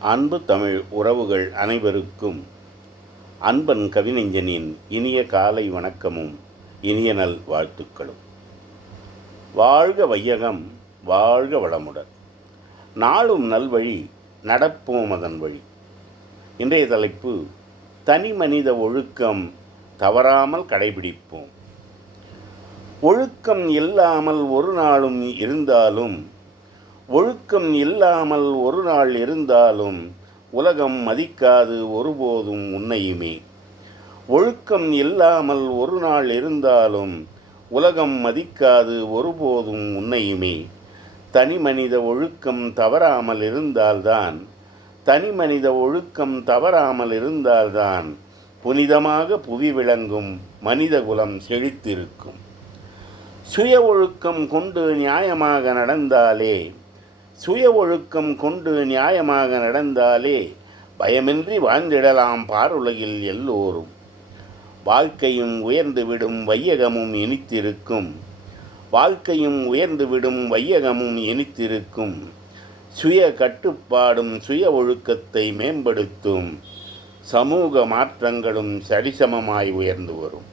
அன்பு தமிழ் உறவுகள் அனைவருக்கும் அன்பன் கவிநெஞ்சனின் இனிய காலை வணக்கமும் இனிய நல் வாழ்த்துக்களும். வாழ்க வையகம் வாழ்க வளமுடன். நாளும் நல்வழி நடப்போம் அதன் வழி. இன்றைய தலைப்பு தனி மனித ஒழுக்கம் தவறாமல் கடைபிடிப்போம். ஒழுக்கம் இல்லாமல் ஒரு நாளும் இருந்தாலும் ஒழுக்கம் இல்லாமல் ஒரு நாள் இருந்தாலும் உலகம் மதிக்காது ஒருபோதும் உன்னையுமே. ஒழுக்கம் இல்லாமல் ஒரு நாள் இருந்தாலும் உலகம் மதிக்காது ஒருபோதும் உன்னையுமே. தனி மனித ஒழுக்கம் தவறாமல் இருந்தால்தான் தனி மனித ஒழுக்கம் தவறாமல் இருந்தால்தான் புனிதமாக புவி விளங்கும் மனிதகுலம் செழித்திருக்கும். சுய ஒழுக்கம் கொண்டு நியாயமாக நடந்தாலே சுய ஒழுக்கம் கொண்டு நியாயமாக நடந்தாலே பயமின்றி வாழ்ந்திடலாம் பாருலகில் எல்லோரும். வாழ்க்கையும் உயர்ந்துவிடும் வையகமும் இனித்திருக்கும். வாழ்க்கையும் உயர்ந்துவிடும் வையகமும் இனித்திருக்கும். சுய கட்டுப்பாடும் சுய ஒழுக்கத்தை மேம்படுத்தும். சமூக மாற்றங்களும் சரிசமமாய் உயர்ந்து வரும்.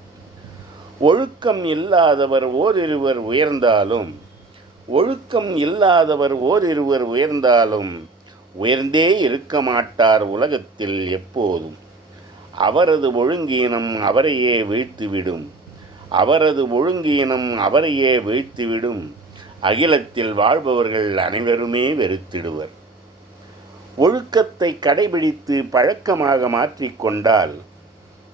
ஒழுக்கம் இல்லாதவர் ஓரிருவர் உயர்ந்தாலும் ஒழுக்கம் இல்லாதவர் ஓரிருவர் உயர்ந்தாலும் உயர்ந்தே இருக்க மாட்டார் உலகத்தில் எப்போதும். அவரது ஒழுங்கீனம் அவரையே வீழ்த்திவிடும். அவரது ஒழுங்கீனம் அவரையே வீழ்த்திவிடும். அகிலத்தில் வாழ்பவர்கள் அனைவருமே வெறுத்திடுவர். ஒழுக்கத்தை கடைபிடித்து பழக்கமாக மாற்றிக்கொண்டால்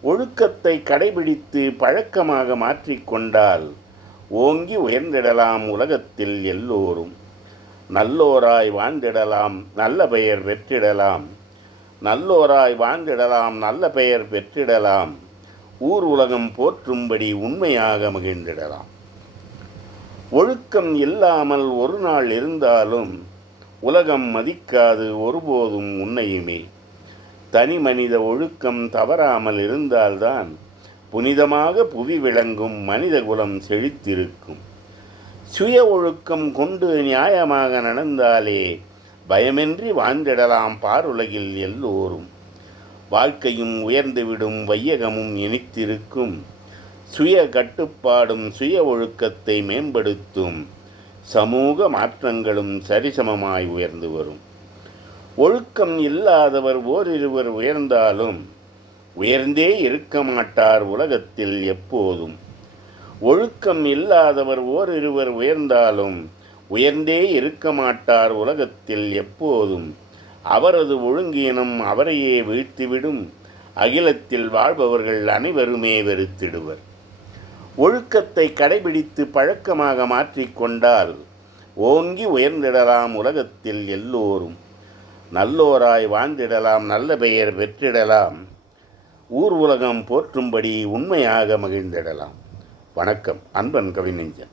ஒழுக்கத்தை கடைபிடித்து பழக்கமாக மாற்றிக்கொண்டால் ஓங்கி உயர்ந்திடலாம் உலகத்தில் எல்லோரும். நல்லோராய் வாழ்ந்திடலாம் நல்ல பெயர் பெற்றிடலாம். நல்லோராய் வாழ்ந்திடலாம் நல்ல பெயர் பெற்றிடலாம். ஊர் உலகம் போற்றும்படி உண்மையாக மகிழ்ந்திடலாம். ஒழுக்கம் இல்லாமல் ஒரு நாள் இருந்தாலும் உலகம் மதிக்காது ஒருபோதும் உன்னையுமே. தனி மனித ஒழுக்கம் தவறாமல் இருந்தால்தான் புனிதமாக புவி விளங்கும் மனித குலம் செழித்திருக்கும். சுய ஒழுக்கம் கொண்டு நியாயமாக நடந்தாலே பயமின்றி வாழ்ந்திடலாம் பாருலகில் எல்லோரும். வாழ்க்கையும் உயர்ந்துவிடும் வையகமும் இனித்திருக்கும். சுய கட்டுப்பாடும் சுய ஒழுக்கத்தை மேம்படுத்தும். சமூக மாற்றங்களும் சரிசமமாய் உயர்ந்து வரும். ஒழுக்கம் இல்லாதவர் ஓரிருவர் உயர்ந்தாலும் உயர்ந்தே இருக்க மாட்டார் உலகத்தில் எப்போதும். ஒழுக்கம் இல்லாதவர் ஓரிருவர் உயர்ந்தாலும் உயர்ந்தே இருக்க மாட்டார் உலகத்தில் எப்போதும். அவரது ஒழுங்கீனம் அவரையே வீழ்த்திவிடும். அகிலத்தில் வாழ்பவர்கள் அனைவருமே வெறுத்திடுவர். ஒழுக்கத்தை கடைபிடித்து பழக்கமாக மாற்றிக்கொண்டால் ஓங்கி உயர்ந்திடலாம் உலகத்தில் எல்லோரும். நல்லோராய் வாழ்ந்திடலாம் நல்ல பெயர் பெற்றிடலாம். ஊர் உலகம் போற்றும்படி உண்மையாக மகிழ்ந்திடலாம். வணக்கம் அன்பன் கவிநெஞ்சன்.